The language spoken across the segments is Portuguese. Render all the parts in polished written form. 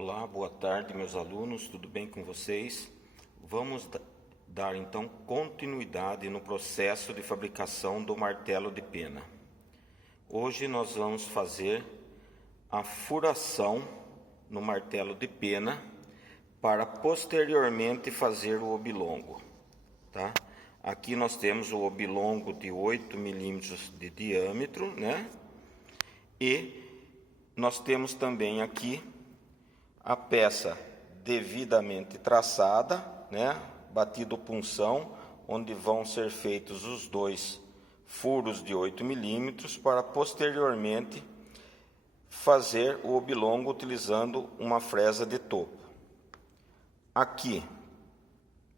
Olá, boa tarde, meus alunos, tudo bem com vocês? Vamos dar então continuidade no processo de fabricação do martelo de pena. Hoje nós vamos fazer a furação no martelo de pena para posteriormente fazer o oblongo, tá? Aqui nós temos o oblongo de 8 milímetros de diâmetro, né? E nós temos também aqui a peça devidamente traçada, né? Batido punção, onde vão ser feitos os dois furos de 8 milímetros para posteriormente fazer o oblongo utilizando uma fresa de topo. Aqui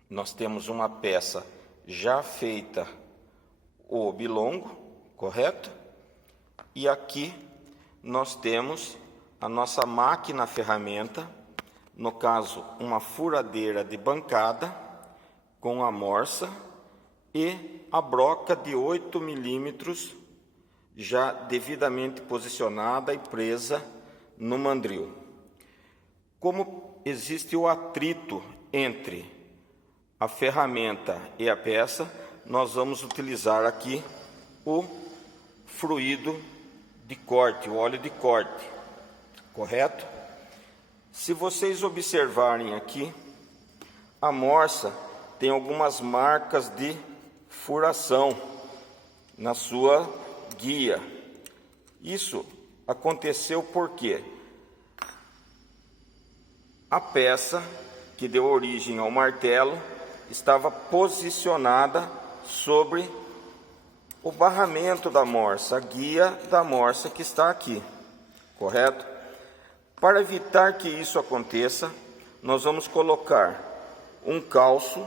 nós temos uma peça já feita o oblongo, correto? E aqui nós temos a nossa máquina ferramenta, no caso uma furadeira de bancada com a morsa e a broca de 8 milímetros já devidamente posicionada e presa no mandril. Como existe o atrito entre a ferramenta e a peça, nós vamos utilizar aqui o fluido de corte, o óleo de corte. Correto? Se vocês observarem aqui, a morsa tem algumas marcas de furação na sua guia. Isso aconteceu porque a peça que deu origem ao martelo estava posicionada sobre o barramento da morsa, a guia da morsa que está aqui. Correto? Para evitar que isso aconteça, nós vamos colocar um calço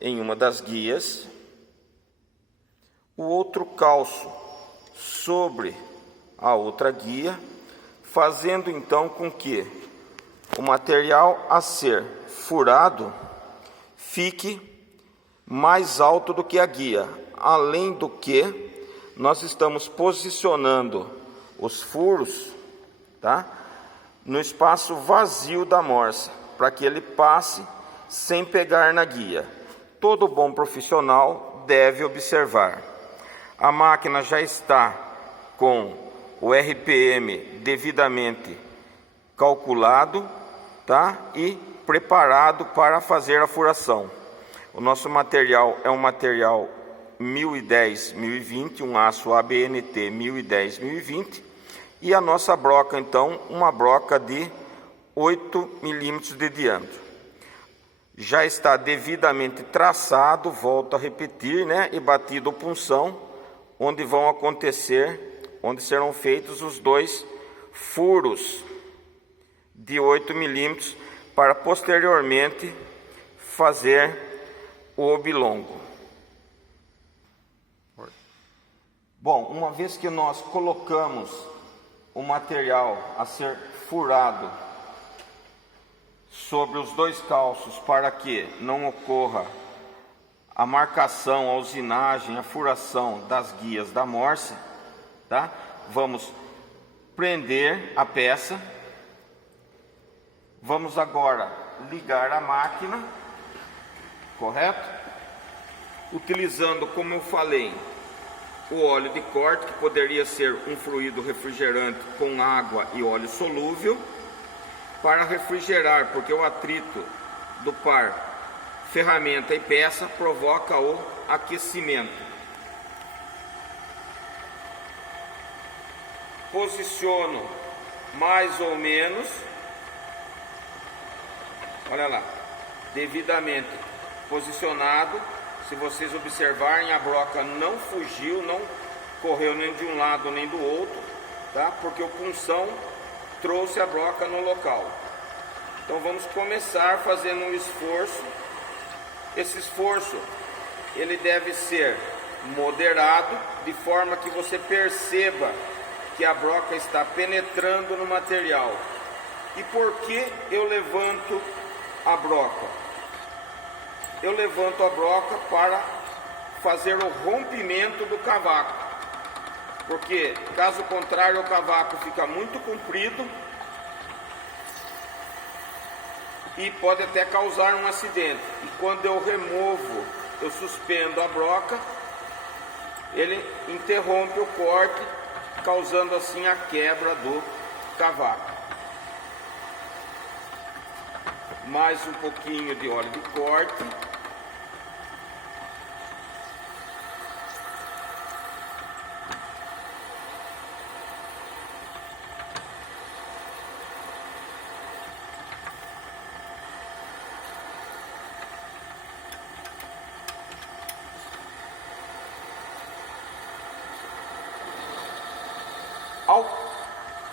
em uma das guias, o outro calço sobre a outra guia, fazendo então com que o material a ser furado fique mais alto do que a guia, além do que nós estamos posicionando os furos, tá? No espaço vazio da morsa, para que ele passe sem pegar na guia. Todo bom profissional deve observar. A máquina já está com o RPM devidamente calculado, tá? E preparado para fazer a furação. O nosso material é um material 1010-1020, um aço ABNT 1010-1020. E a nossa broca, então, uma broca de 8 milímetros de diâmetro. Já está devidamente traçado, volto a repetir, né? E batido punção, onde serão feitos os dois furos de 8 milímetros para posteriormente fazer o oblongo. Bom, uma vez que nós colocamos o material a ser furado sobre os dois calços para que não ocorra a marcação, a usinagem, a furação das guias da morsa, tá? Vamos prender a peça. Vamos agora ligar a máquina, correto? Utilizando, como eu falei, o óleo de corte, que poderia ser um fluido refrigerante com água e óleo solúvel, para refrigerar, porque o atrito do par ferramenta e peça provoca o aquecimento. Posiciono mais ou menos, olha lá, devidamente posicionado. Se vocês observarem, a broca não fugiu, não correu nem de um lado nem do outro, tá? Porque o punção trouxe a broca no local. Então vamos começar fazendo um esforço. Esse esforço, ele deve ser moderado, de forma que você perceba que a broca está penetrando no material. E por que eu levanto a broca? Eu levanto a broca para fazer o rompimento do cavaco, porque caso contrário o cavaco fica muito comprido e pode até causar um acidente. E quando eu removo, eu suspendo a broca, ele interrompe o corte, causando assim a quebra do cavaco. Mais um pouquinho de óleo de corte.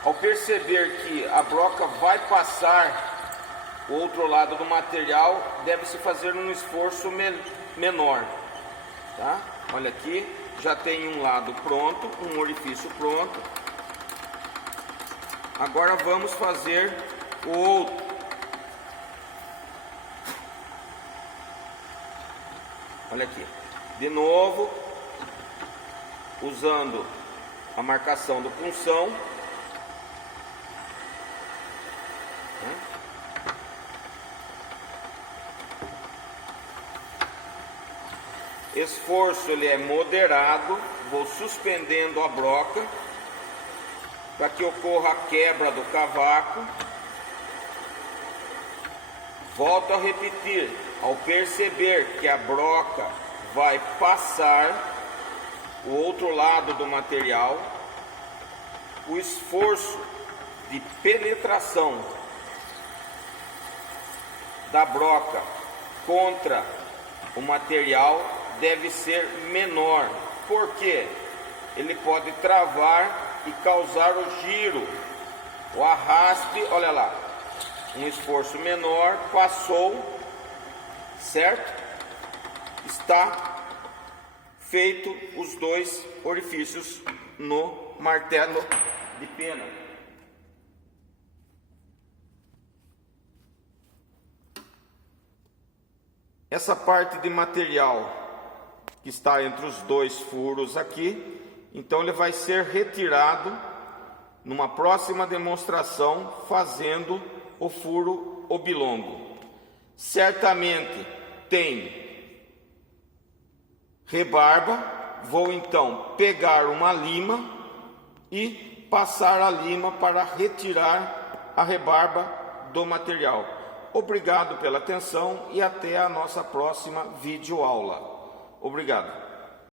Ao perceber que a broca vai passar o outro lado do material, deve-se fazer um esforço menor, tá? Olha aqui, já tem um lado pronto, um orifício pronto. Agora vamos fazer o outro. Olha aqui, de novo, usando a marcação do punção. Esforço ele é moderado, vou suspendendo a broca para que ocorra a quebra do cavaco. Volto a repetir, ao perceber que a broca vai passar o outro lado do material, o esforço de penetração da broca contra o material deve ser menor, porque ele pode travar e causar o giro, o arraste. Olha lá, um esforço menor, passou, certo? Está feito os dois orifícios no martelo de pena. Essa parte de material que está entre os dois furos aqui, então ele vai ser retirado numa próxima demonstração, fazendo o furo oblongo. Certamente tem rebarba, vou então pegar uma lima e passar a lima para retirar a rebarba do material. Obrigado pela atenção e até a nossa próxima videoaula. Obrigado.